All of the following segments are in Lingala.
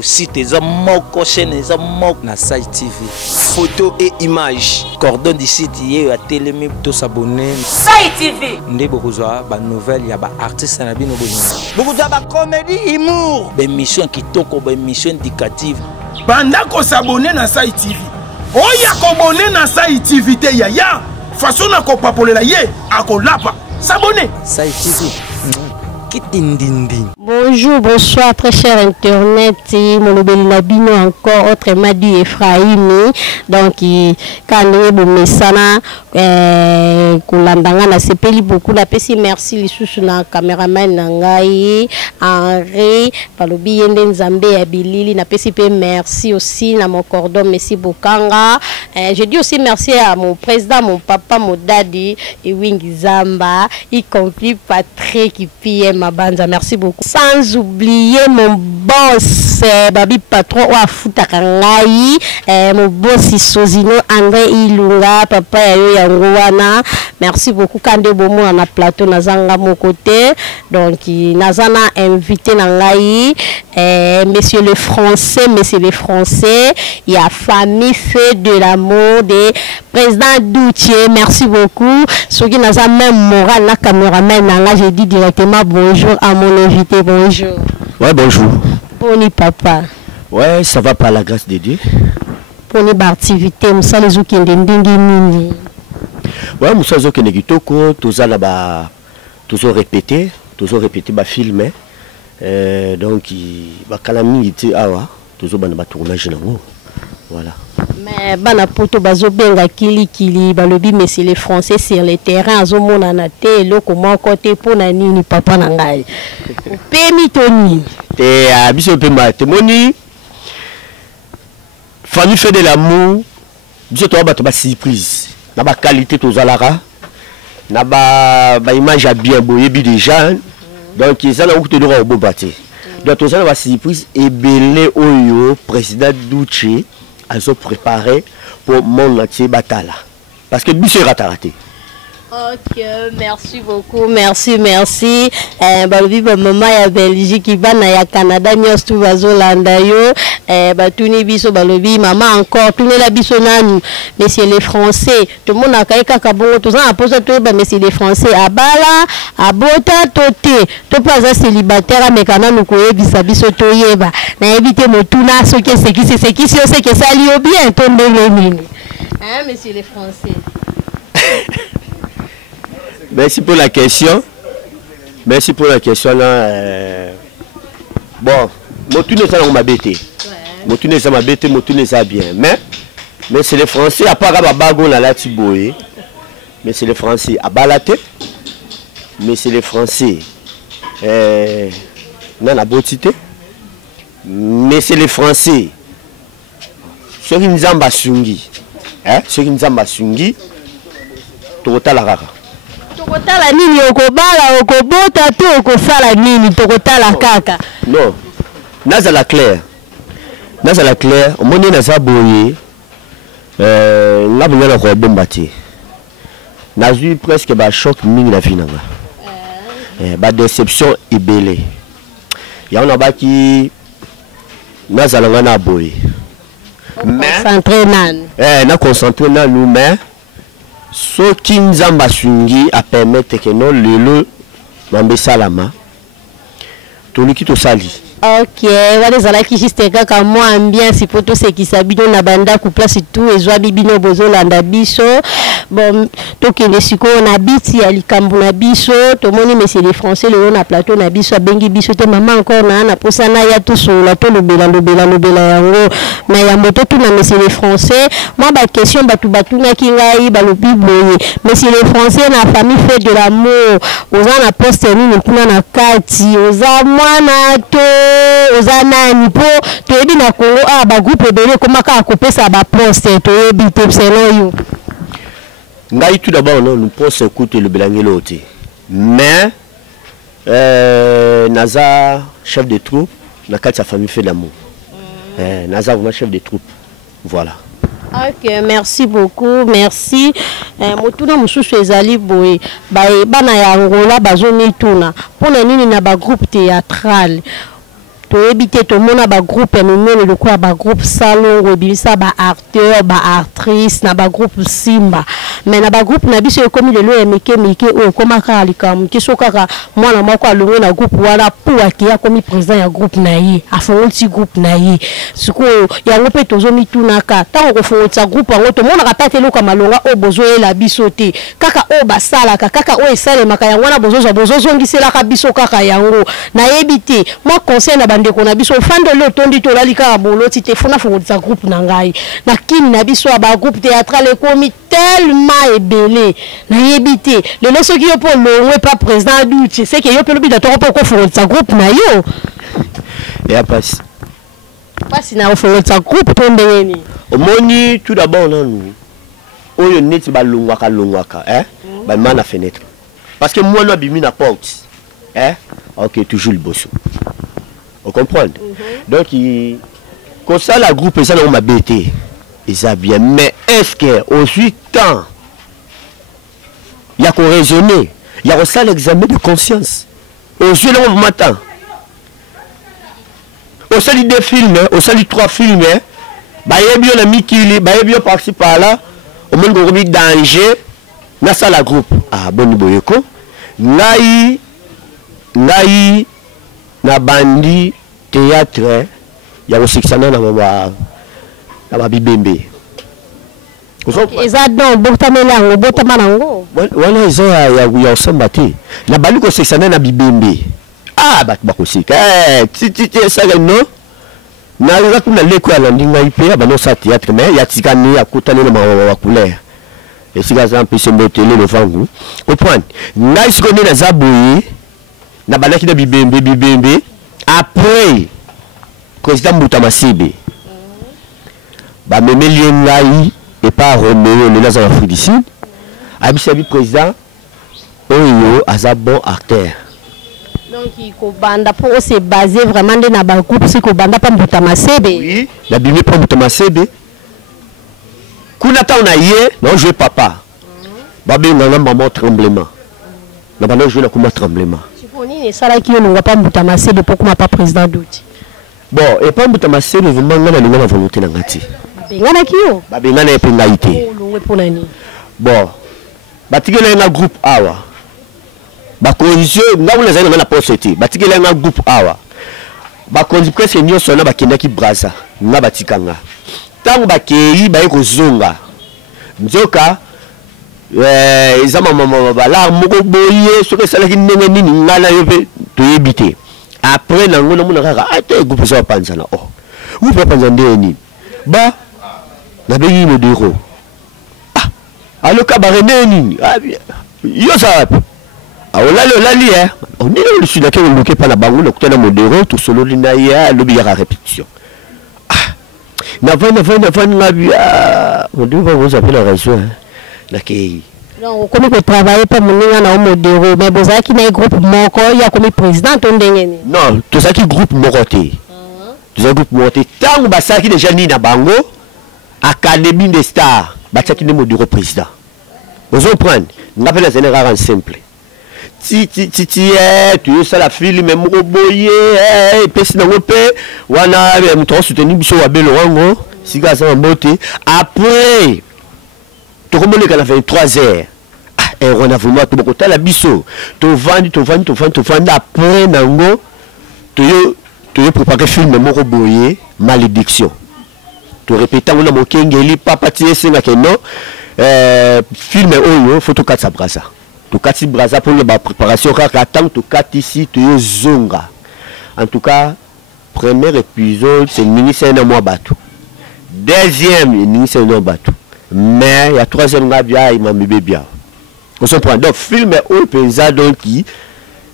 Site eza moko, chaîne eza moko na Sai TV. Photo et images. Cordon du site yé à Télémi to s'abonner. Sai TV. Ndé bokozwa ba nouvelle ya ba artiste na bino bozo. Bokozwa ba comédie humour. Ba émission kitoko, ba émission indicative. Banda ko s'abonner na Sai TV. Oya ko abonner na Sai TV te ya. Façon na ko papolela ye akolapa. S'abonner. Sai TV. Bonjour, bonsoir très cher internet, mon labino encore autrement dit Ephraim. Donc quand vous mesana kulandanga na sepeli beaucoup la pesi merci les sous na cameraman nangai Henri palobi yende nzambe ya bilili na pesi pe merci aussi na mon cordon merci Bokanga. Je dis aussi merci à mon président, mon papa, mon daddy Ewingi Zamba, y compris Patrick PM Mabanza, merci beaucoup. Sans oublier mon boss, Babi Patron ou Afuta Kangai, mon boss Isozino, André Ilunga, papa Yangouana, merci beaucoup. Kande Bomo on a plateau Nazanga mon côté, donc Nazana invité Nangai, monsieur le français, il y a famille fait de l'amour des président Doutier, merci beaucoup. Ceux qui n'ont même moral, la caméraman, là, j'ai dit directement bonjour à mon invité, bonjour. Ouais, bonjour. Boni papa. Ouais, ça va par la grâce de Dieu. Boni activité, moussa les autres qui ndingi. Ouais, moussa les autres qui kitoko, tous à là-bas, tous répété ba film. Donc, ba kalami était awa, tous au ba tournage là. Voilà. Mais bana poto bazo benga kili balobi mais c'est les Français sur le terrain azo mona na te lo comment côté pona nini papa na ngai. Pemi toni. Te biso pemba te moni. Famille fait de l'amour. Biso to ba surprise. Na ba qualité to zalara. Na ba image bien boyebi déjà. Donc ça na okuto dora obobate. Donc to ça na ba surprise et belé oyo président Douché à se préparer pour mon entier batala parce que biso raté. Ok, merci beaucoup, merci. Balobi ba mama ya Belgique ibana ya Canada nyos tu bazolanda yo batuni biso balobi mama encore tuni la biso nanu monsieur les français tout le monde a kaka kabongo tout ça a posé tout ba monsieur les français abala abota toté to pas célibataire mais kana nuko yebisa biso to yeba na éviter motuna ce que c'est qui c'est que ça li bien to ndenge nini hein monsieur les français. Merci pour la question. Là. Bon, Motune ça m'a bêté. Motune ça m'a bêté, Motune ça bien. Mais c'est les Français à part bago là la tiboé. Mais c'est les Français à balaté. Mais c'est les Français dans la beauté. Mais c'est les Français. Ceux qui nous ont sungi. Hein? Ceux qui nous ont sungi. Total rara. Tokotala nini okobala okobota to okosala nini tokotala kaka. Non. Nazala clair, omoni naza boye la bongala ko bombati. Nazui presque ba choc mingi la vie nanga. Ba déception ebele. Ya on ba ki nazala ngana boye. Concentré nan. Na concentré nan nous mais ce qui nous a sungi à permettre que nous le mambe salama tout le qui to sali. Ok, wale zalaki juste kaka moi ambiance poto ce qui s'habille na banda ku place tout ezwa bibino bozo landa biso. Bon to kende siko na biti ya likambu na biso to moni monsieur les français le na plateau na biso bengi biso te maman encore na posana ya tout sur la to lobela yango na ya moto tout na monsieur les français moi ba question batu na kingai ba lobi boye monsieur les français na famille fait de l'amour oza na poste nini kuna na kati oza mwana to ozana nipo to ebi na Congo ba groupe ebele komaka akopesa ba poste to ebi te selon yo. Ngai tout d'abord nous pensons écouter le belangelo te. Mais naza chef de troupe na kati sa famille fait d'amour. Naza vraiment chef de troupe. Voilà. Ok, merci beaucoup, merci. Motuna mususu ezali boye bana ya Angola bazoni tuna. Pona nini na ba groupe théâtral. éviter tout le monde ba groupe minene le quoi ba groupe salon ebilisa ba acteur ba actrice na ba groupe Simba mais na ba groupe na biso comme le lo mike o koma ka likam kisoka ka mwana moko alongo na groupe wala pour akia comme président ya groupe na ye afon ti groupe na ye siko ya ngope tozo mitunaka tango ko fo ta groupe ngo to mona ka tatelo ka malonga o bozo la biso te kaka o basala kaka o esale maka ya ngwana bozo ngisela ka biso kaka yango na yebite moi conseil na bande ko na biso fando le tondi to lalika bolo ti te fona fo ta groupe na ngai na kini na biso ba groupe théâtral ekomi tellement ebelé na yebite le loso ki yo po longwe pas président d'outil c'est que yo pe lobi da to ko fo ta groupe na yo et après si na fo ta groupe to ndeni omoni tout d'abord nous oyo neti ba longwaka ba mana fenêtre parce que moi no bimi na porte ok toujours le bosso on comprend donc comme ça la groupe ça on m'a bêté et ça bien mais est-ce que au 8 ans il y a qu'on raisonner il y a ça l'examen de conscience au jeu là on m'attend au salut des films au salut 3 films bah y a bien la mikili bah y a bien par-ci par-là au moins qu'on remet danger na ça la groupe ah bon boyeko ngai na bandi théâtre ya osikisana na ba bibembe eza donc botamelango botamanango wala eza ya osambati na bali ko osikisana na bibembe ah bat bakosika ti ça no na eza kuna leko ya ndinga ipe ba no sa théâtre mais ya tikani ya kutana na ma couleur et si gaz un peu se motele le vangu comprendre ngai siko na zaboyi na balaki na bibembe après président Mboutama-Sebe ba memelie ngai et pas Roméo le dans l'Afrique du Sud abisabi président oyo azabo acteur donc il ko banda pour se baser vraiment na ba groupe c'est ko banda pa Mboutama-Sebe oui la bimé pa Mboutama-Sebe kuna ta on a yé non jouer papa ba benga na maman tremblement na ba jouer la kuma tremblement ni ça là qui on va pas Mboutama-Sebe pour kuma pas président d'outil bon et pas Mboutama-Sebe vraiment ngana linga na volonté na ngati bengana kio ba bengana e pengaité bon batikela na groupe awa ba condition ngabula zana na poste batikela na groupe awa ba condition presque nyonso na bakenda ki braza nga batikanga tango bakei ba ekozonga nzoka eza mama bala moko boye soki esalaki ndenge nini ngana yo mpe toyebi te après nango namona kaka ate groupe eza bapanzana groupe bapanza ndenge nini ba nabengi modero aloka barene nini yo ça wapi olali onile olusuna ke oluke pa na bango lokutana modero tosololi na ye alobi yaka répétition na vana ngabi modero ba vous appelle la raison nakei donc comme que travailler pas moninga na modero mais bozaki na groupe moko ya comme président to ndengeni non to saki groupe moko te to saki groupe moko te tango basaki déjà ni na bango académie des stars bataki ne modero président vous comprenez ngapela zene rara simple ti tu ça la film même boye pesi na ngope wana mto soutenir biso wa belo wango siga za mbote après to komone kana 23h et on a vraiment to bokota la biso to vandi après nango to préparer film moko boye malédiction to répéter ngona mokengeli papa tie senga ke non film oyo photo katsa brasa to katsi brasa pour la préparation kaka tant to kat ici to zonga en tout cas premier épisode c'est ministère na moi batou deuxième ministère na batou mais il y a troisième ngabia il m'a bébé on se prend donc film oyo penza donc qui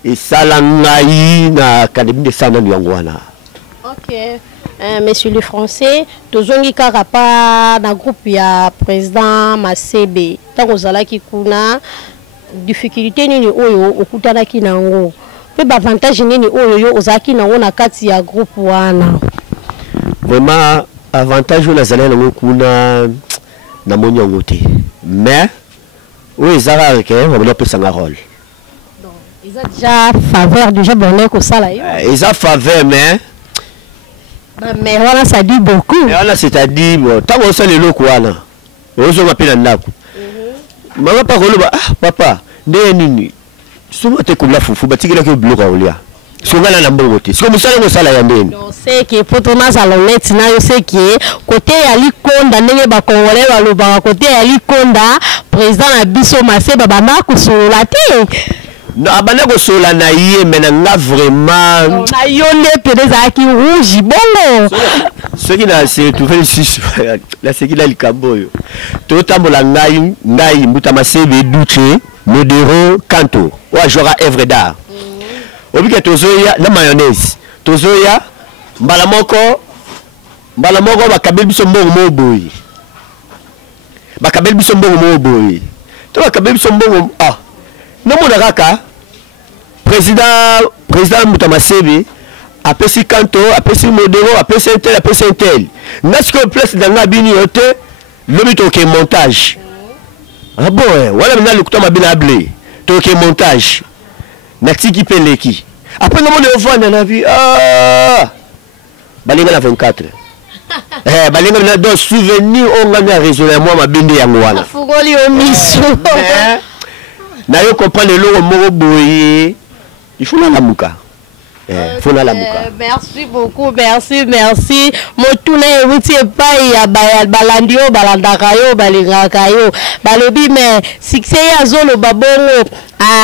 et salangai na académie de sana ngwana. OK. Monsieur le français, tozongi kaka pa na groupe ya président Masebe. Tango zalaki kuna difficulté nini oyo okutana ki nango. Pe ba avantage nini oyo yo ozaki nango na kati ya groupe wana. Vraiment avantage na zalala nango kuna na monyo te. Mais oyo ezara ke on va pesa nga rôle. Donc, ils ont déjà faveur déjà bonheur ko sala yo. Ils ont faveur mais Mais voilà, ça dit beaucoup. Et voilà, c'est-à-dire, bon, tant qu'on sait les locaux, on se rappelle un lac. Maman pas ah papa, nini. Souvent te comme la foufou, bâti que bloc à olia. Souvent la nambote. C'est comme ça que ça la yandé. Non, c'est que pour Thomas Alonette, na yo c'est que côté ali konda ndenge ba congolais ba loba côté ali konda président na biso masse baba na ko sola te. Non, abana ko sola na yé mais na vraiment. Na yonde peut-être qui rouge bongo. Ce qui n'a c'est tout fait ici là c'est qu'il a le caboyo. Tout tambola ngai mutama sebe douche modéro canto. Wa jora œuvre d'art. Obike tozoya na mayonnaise. Tozoya mbala moko bakabel biso mbongo mo boyi. Bakabel biso mbongo mo boyi. To bakabel biso mbongo ah. Non mon kaka président mutama sebe apesi canto apesi modéro apesi un tel n'est-ce que place dans la bini yote lobi toke montage ah bon wala mina lukuta mabina blé toke montage na tiki peleki après non mon enfant na vie ah balinga na 24 balinga na do souvenir on nga raisonner moi mabinde yango wana fugoli o miso na yo comprendre le moko boye il faut la muka. Merci beaucoup, merci. Motuna ewuti epai ya balandi yo balandaka yo balingaka yo balobi mais succès azolo babongo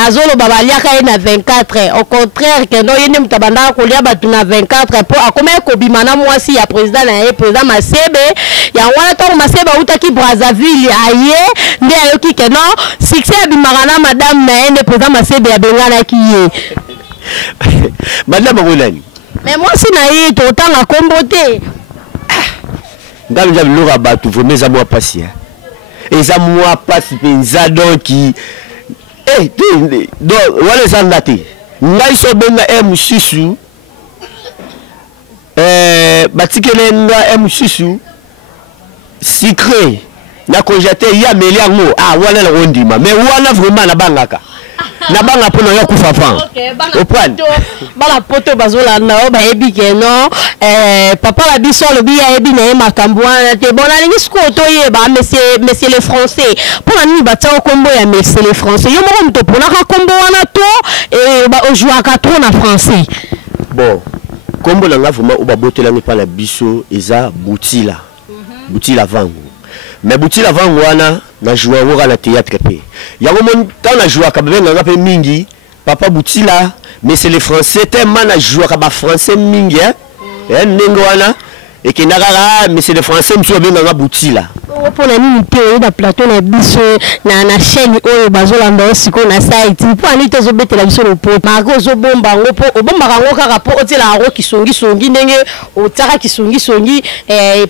azolo babaliaka ye na 24 au contraire que no yene mutabanda kolia batu na 24 po akoma kobima na mwasi ya président na ye président Masebe ya wana to Masebe utaki Brazzaville aye nde ayoki que non succès abimaka na madame na ye président Masebe ya bengana ki ye. Madame Rolani. Mais moi si naïe tout autant à comboter. Dans le loura batu vous mes amours passer. Et ça moi passe penza donc qui donc voilà ça ndaté. Ngai so benga M6 batikele nga M6 secret na conjeté ya meliango ah voilà le rondima mais voilà vraiment na bangaka. Na banga pona ya kufa fan. OK, bala poto bazola na ba ebi ke no papa la biso le biya ebi na makambo wana te bona ningi sko to yeba monsieur les français. Pona ni ba tsa kombo ya monsieur les français. Yo mo mto pona ka kombo wana to ba ojua ka trop na français. Bon, kombo la nga vraiment ba botela ni pa la biso eza Boutila. Boutila vangu. Mais Boutila vangu wana na jouer au la théâtre pe yango mon temps na jouer ka benga ngape mingi papa Boutila mais c'est les français tellement na jouer ka ba français mingi ndenge wana et que nakara mais c'est les français mso benga nga Boutila pour la minute na plateau na biso na chaîne oyo bazolanda siko na site pour ani tozo betela biso le pot mako zo bomba ngo po obomba ngo kaka po otela ngo kisongi ndenge otaka kisongi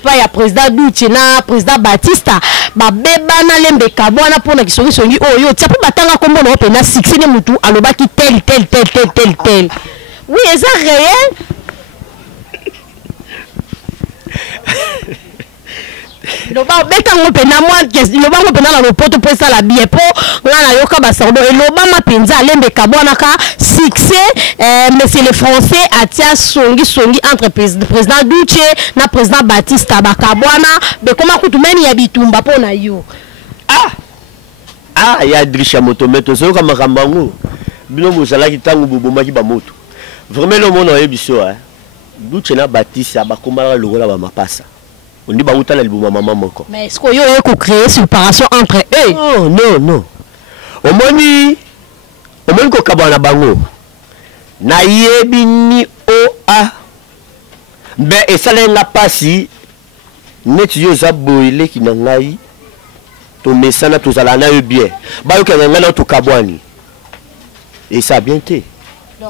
pa ya président Douche na président Batista ba beba na lembe kabwana pona kisongi oyo tia po batanga kombo na pe na succès ne mutu alobaki tel oui est ça réel. Loba beta ngope na moi loba ngope na la poto pour ça la bien po ngana yoka ba sordo et loba ma penza lembe kabwana ka succès monsieur le français atia songi entre président Douche na président Batista bakabwana be koma kutumeni ya bitumba pona yo ya drisha moto meto so kama kambango bino mosala kitangu boboma ki ba moto vraiment le monde a biso Douche na Batista bakoma lokola ba mapasa. On dit bah la maman moko. Mais est-ce qu'il y a créé séparation entre eux? Non. Au moins ko kabana bango. Na yebi ni o mais et ça n'a pas si net yo za boile ki na ngai to mesana to zala na yo bien. Ba yo ka ngana to kabwani. Et ça bien été.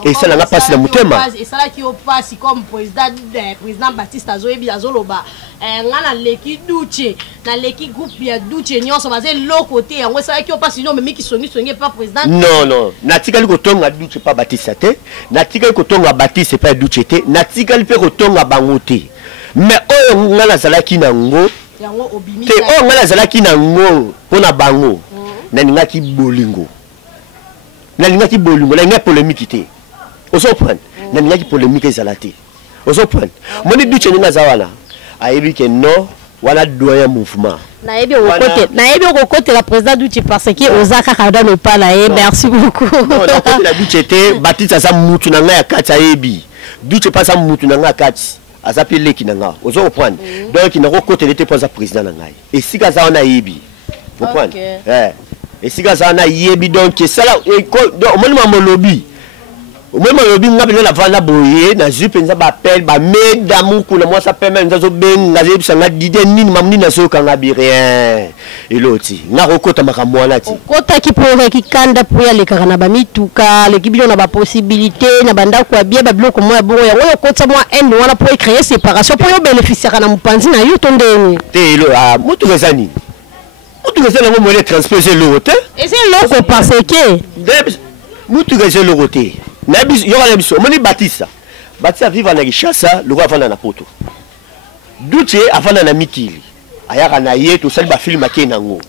Et ça n'a pas si la mutema. Et ça là qui passe comme président Batista Zoebi Azoloba. Ngana leki Douche na leki groupe ya Douche nyonso baze lo côté yango ça qui passe non mais qui songi pas président. Non. Natikali ko tonga Douche pas Batista te. Natikali ko tonga Batista pas Douche te. Natikali pe ko tonga bango te. Mais oyo ngana zalaki nango. Yango obimi. Te oyo ngana zalaki nango pona bango. Na ningaki bolingo. Na ningaki bolingo, na ningaki polémique te. Au comprendre, na ningaki polémique ezalati. Ozo point. Moni duche ninga zawana. Ayebi ke non, wana doyen mouvement. Naebi au côté la présidente Duche parce que Osaka Kada ne pas là. Merci beaucoup. Non, la côté la Duche était Baptiste sa mutu nanga ya kati ayebi. Duche pas sa mutu nanga kati. Azapele ki nanga. Ozo comprendre. Donc il n'a pas côté était pas sa président nanga. Et si ka za wana yebi. Vous comprenez? Et si ka za wana yebi donc ça là donc mon lobby. Même lobby ngabele la vana boye na jupe nza ba appel ba medamu kuna moi ça permet nzo ben na zebi sanga dide nini mamni na so kanga bi rien eloti na kokota makamwana ti kota ki pour ki kanda pour ya le kana ba mituka le kibilo na ba possibilité na banda kwa bien ba bloko moi bo ya wo kota moi en wana pour créer séparation pour yo bénéficier kana mupanzi na yo tondeni te elo a mutu bezani ngo mo le transposer l'autre et c'est l'autre parce que mutu bezani l'autre Nabis yora biso moni Batista viva na Kinshasa le roi vana na poto Duche afana na Mikili ayaka na yeto sali ba film akena ngo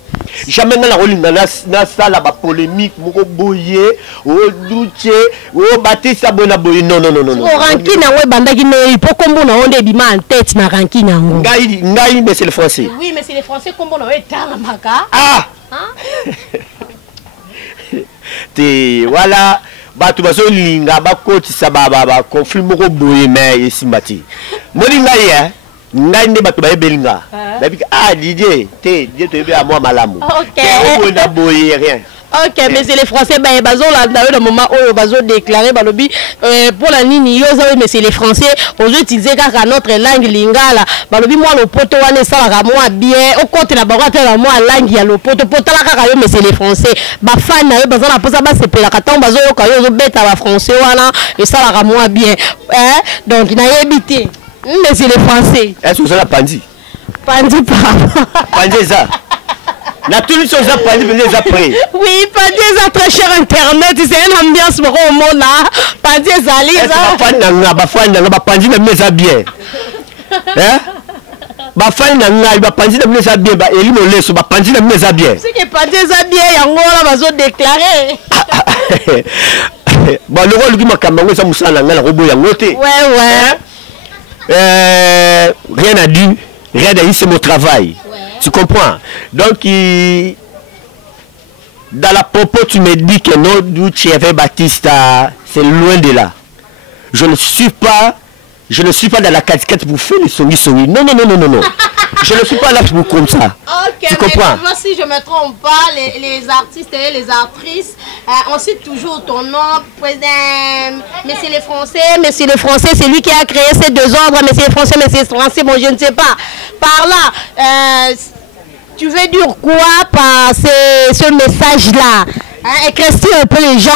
jamais na rolinga na sala ba polémique moko boye o Duche o Batista bona boye non o ranki na we bandaki no ipokombo na onde bima en tête na ranki na ngo ngai mais c'est le français oui mais c'est le français kombo na we tanga maka te voilà batu baso linga bakotisa baba conflit moko boye mais esimbati molinga ye ngai nde batu bayebelinga babika DJ te DJ to yebe a moi malamu OK na boye rien. OK mais c'est les français ba bazo là dans le moment où bazo déclarer balobi pour la nini yoza mais c'est les français aux utiliser car notre langue lingala balobi moi le poto wana ça la moi bien au compte la barata la moi langue ya le poto la kaka yo mais c'est les français ba fan na yo bazo la posa ba sepela katon bazo yo ka yo beta ba français wana et ça la moi bien donc na yebité mais c'est les français est-ce que ça la pandi pas pandi ça na tout les choses après oui pas des très cher internet c'est une ambiance pour au monde là pas des alliés ça ba fan ba pandi na mesa bien ba fan na ba pandi na mesa bien ba elimo leso ba pandi na mesa bien c'est que pas des bien yango là bazo déclarer bon le rôle qui m'a camarade ça musala ngala robo yango te rien à dire c'est mon travail. Tu comprends? Donc, dans la propos, tu me dis que non, Duche avait Batista, c'est loin de là. Je ne suis pas dans la casquette pour faire les songi. Non. Je ne suis pas là pour comme ça. Ok, tu comprends? Mais si je ne me trompe pas, les artistes et les actrices, on cite toujours ton nom, président. Mais c'est les Français, c'est lui qui a créé ces deux ordres. Mais c'est les Français, bon, je ne sais pas. Par là, tu veux dire quoi par ce message-là? Éclaircir un peu les gens.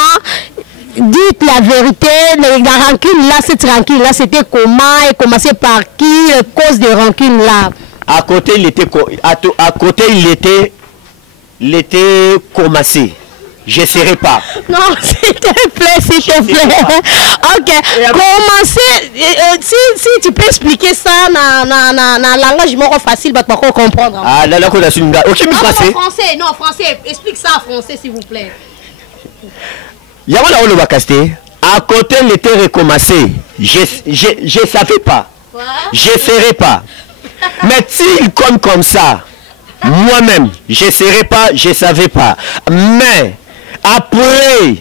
Dites la vérité, la rancune là, cette rancune là, c'était comment et commencé par qui, cause de rancune là? À côté, il était commencé. Je ne serai pas. Non, s'il te plaît. Ok, commencer. Si tu peux expliquer ça dans langage more facile, tu peux comprendre. Ah, là, ok, mais français. Non, français. Explique ça en français, s'il vous plaît. À côté, il était recommencé. Je ne savais pas. Je ne serai pas. Mais s'il comme ça, moi-même, je ne serai pas, je ne savais pas. Mais après,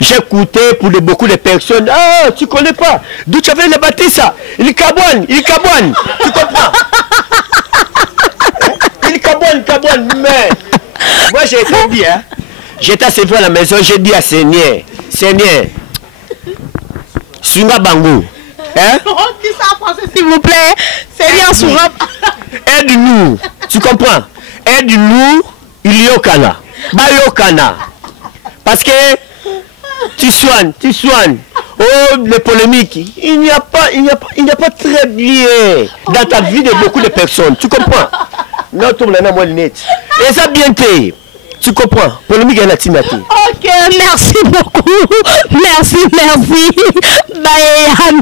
j'écoutais pour beaucoup de personnes. Ah, tu connais pas. D'où tu avais le Batista? Il cabonne. Tu comprends? Il cabonne. Mais moi, j'ai été bien. J'étais assez à la maison, j'ai dit à Seigneur, Sunga Bango. Dis ça en français, s'il vous plaît. Seigneur Sunga. Aide-nous. Tu comprends? Aide-nous. Il y a Kana. Bayokana. Parce que tu soignes. Oh, les polémiques. Il n'y a pas très bien dans ta vie de beaucoup de personnes. Tu comprends? Non, tout le monde est net. Et ça bien été. Tu comprends? Polémique est la timati. Ok, merci beaucoup. Merci.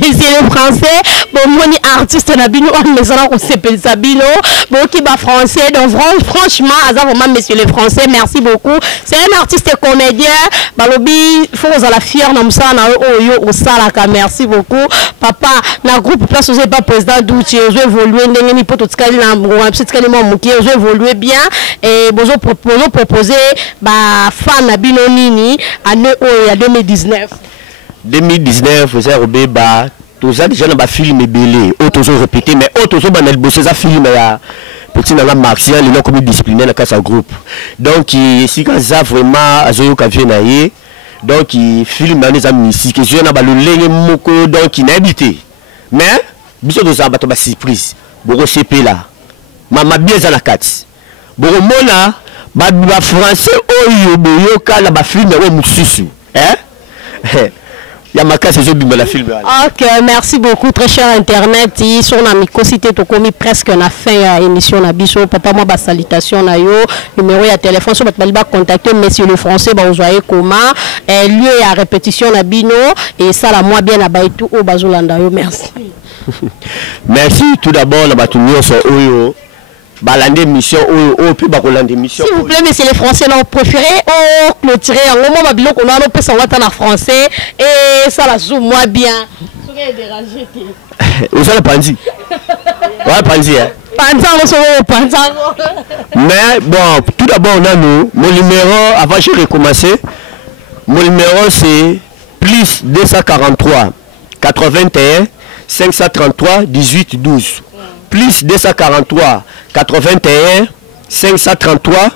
monsieur le français, bon, mon artiste Nabino, on les a s'appelle Sabino, bon, qui va français, donc franchement, vraiment, monsieur le français, merci beaucoup. C'est un artiste comédien, balobi, faut que la fière, non, ça, na oyo, au salaka, merci beaucoup. Papa, la groupe place, vous n'êtes pas président d'outil, vous évoluez, n'engagez pas tout ce qu'il y a, vous évoluez bien, et vous proposez, bah, fan Nabino Nini, année 2019. 2019, vous avez robé, bah, tous déjà dans le film belé, autres ont répété, mais autres ont banal bossé ça film petit dans la martial, ils ont commis disciplinaire dans sa groupe. Donc si quand ça vraiment azoyo kavie naie, donc il film dans les amis ici que je na ba le lenge moko donc il n'a habité. Mais biso de ça ba to ba surprise. Boro CP là. Mama bien za la 4. Boro mona ba français oyo boyoka la ba film o mususu. Hein? La film. Ok, merci beaucoup, très cher Internet. Ils sont en microcité, tu commis presque la fin de l'émission. Papa, moi, salutation, numéro de téléphone, sur votre contacter monsieur le français, vous voyez comment. Lieu à répétition, Nabino, et ça, la moi bien, à tout au Bazolanda. Merci. Merci tout d'abord, la bâtonnière sur Oyo. Balande mission ou puis balande mission. S'il vous plaît, monsieur les Français, nous préférez clôturer en moment babilo qu'on a un peu savoir en français et ça la zoom moi bien. Où ça le pandi? Ouais pandi hein. Mais bon, tout d'abord on a nous, mon numéro avant je vais commencer. Mon numéro c'est plus 243 81 533 18 12. Plus 243 81 533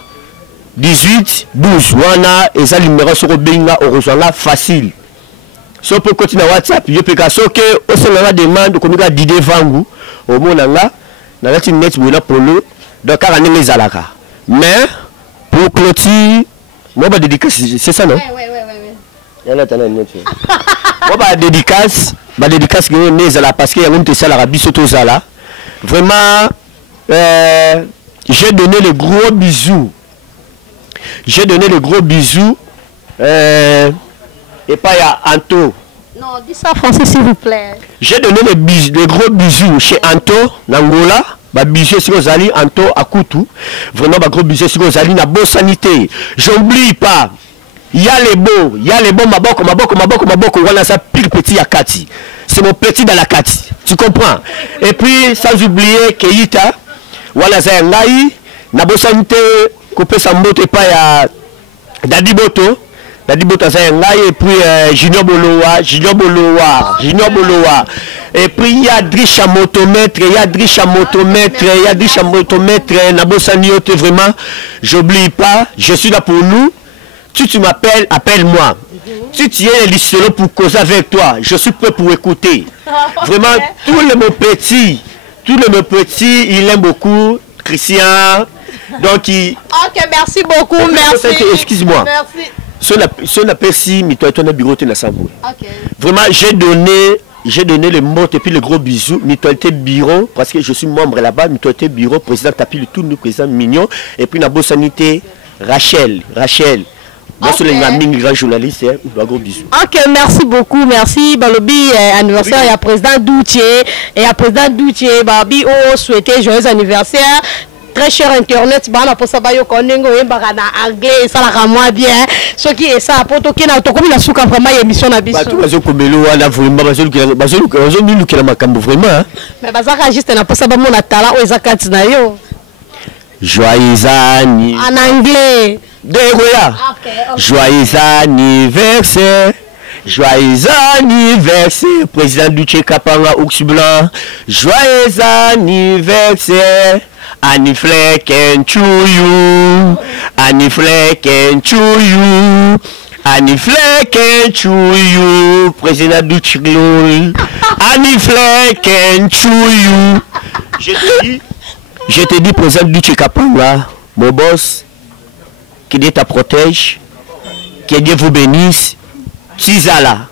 18 12. Wana et ça numéro sur Benga Orozala facile. Si on peut continuer à WhatsApp, je peux que au sein de demande comme il Didé Vangu au Monanga, dans la team net pour nous, donc à les alaka. Mais pour clôture, moi ma dédicace c'est ça non? Oui. Il y en a tellement net. Moi ma dédicace que les alaka parce qu'il y a une ça l'Arabie surtout ça. Vraiment, j'ai donné le gros bisou. J'ai donné le gros bisou. Et pas à Anto. Non, dis ça en français s'il vous plaît. J'ai donné le gros bisou chez Anto, Nangola. Bah bisou si vous allez Anto à Koutou. Vraiment, bah gros bisou si vous allez na bonne sanité. J'oublie pas. Il y a les beaux, maboko, voilà ça pire petit à Kati. C'est mon petit dans la Kati. Tu comprends? Et puis, sans oublier Keita, voilà ça ngai, na bonne sanité, couper sa moto et pas à Dadi Boto ça ngai, et puis Junior Bolowa. Et puis il y a Drisha motomètre, na bonne sanité vraiment, j'oublie pas, je suis là pour nous. Si tu m'appelles, appelle-moi. Si tu es lycéen pour causer avec toi, je suis prêt pour écouter. Vraiment, tous les mots petits, il aime beaucoup. Christian, donc il... Ok, merci beaucoup, merci. Excuse-moi. Merci. Si on appelle si, mais toi, tu as un bureau, tu as Vraiment, j'ai donné le mot et puis le gros bisou. Mutualité bureau, parce que je suis membre là-bas. Mutualité bureau, président Tapi, le tout nous président Mignon. Et puis, la bonne sanité, Rachel. Moi, je suis un grand journaliste, un gros bisou. Ok, merci beaucoup, merci. Balobi, anniversaire, il y a président Doutier. Et à président Doutier, Babi, souhaité joyeux anniversaire. Très cher Internet, bah, pour ça, bah, yo connais, anglais, ça la moi bien. Ce qui est ça, pour toi, qui n'a pas comme la souka vraiment émission na biso. Tout le monde a vraiment, vraiment. Mais bah, ça juste n'a pas ça, bah, mon talent, ou zakati na yo. Joyeux anniversaire. En anglais. Okay. Joyeux anniversaire. Joyeux anniversaire. Président du Tchekapanga Oxyblanc. Joyeux anniversaire. Annie Fleck and to you. Annie Fleck and to you. Annie Fleck and to you. Président du Tchekapanga. Annie Fleck and to you. Je te dis, président du Tchekapanga, mon boss, que Dieu te protège, que Dieu vous bénisse. Zala.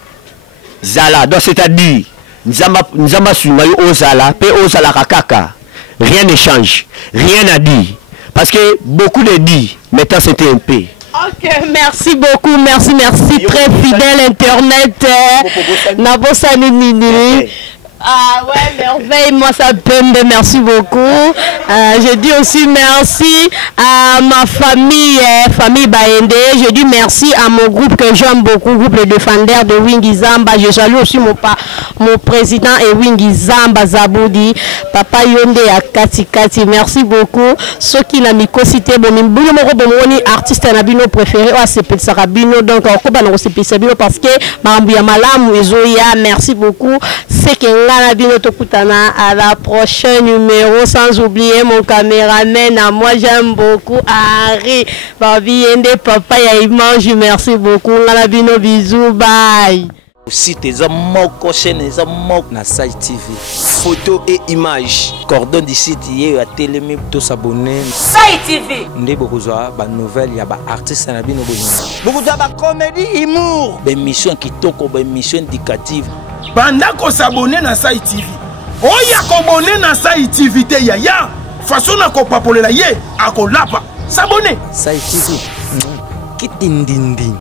Donc c'est-à-dire, Nzamba Sumayo Ozala, Pe Ozala Kakaka. Rien ne change, rien à dire. Parce que beaucoup de dit, maintenant c'était un peu. Ok, merci beaucoup, merci, très fidèle internet. Nabosani Nini. Ah ouais, merveille, moi ça pembe, merci beaucoup. Je dis aussi merci à ma famille, famille Baende. Je dis merci à mon groupe que j'aime beaucoup, groupe Les Défendeurs de Wingizamba. Je salue aussi mon président et Wingizamba Zaboudi, Papa Yonde à Kati Kati. Merci beaucoup. Ceux qui n'ont pas cité, artiste Nabino préféré, c'est Sarabino. Donc, parce que merci beaucoup. C'est que à la prochaine numéro, sans oublier mon caméraman. Moi j'aime beaucoup Harry Babi Yende Papa Yaïmange. Merci beaucoup. Bisous, bye. Aussi tes moko chaîne eza moko na Sai TV. Photo et images. Cordon d'ici hier à Télémi to s'abonner. Sai TV. Ndé bokozwa ba nouvelle ya ba artiste na bino bozo. Bokozwa ba comédie humour. Ba émission kitoko, ba émission éducative. Banda ko s'abonner na Sai TV. Oya ko abonner na Sai TV te yaya. Façon na ko papolela ye akolapa. S'abonner. Sai TV. Kitindindi.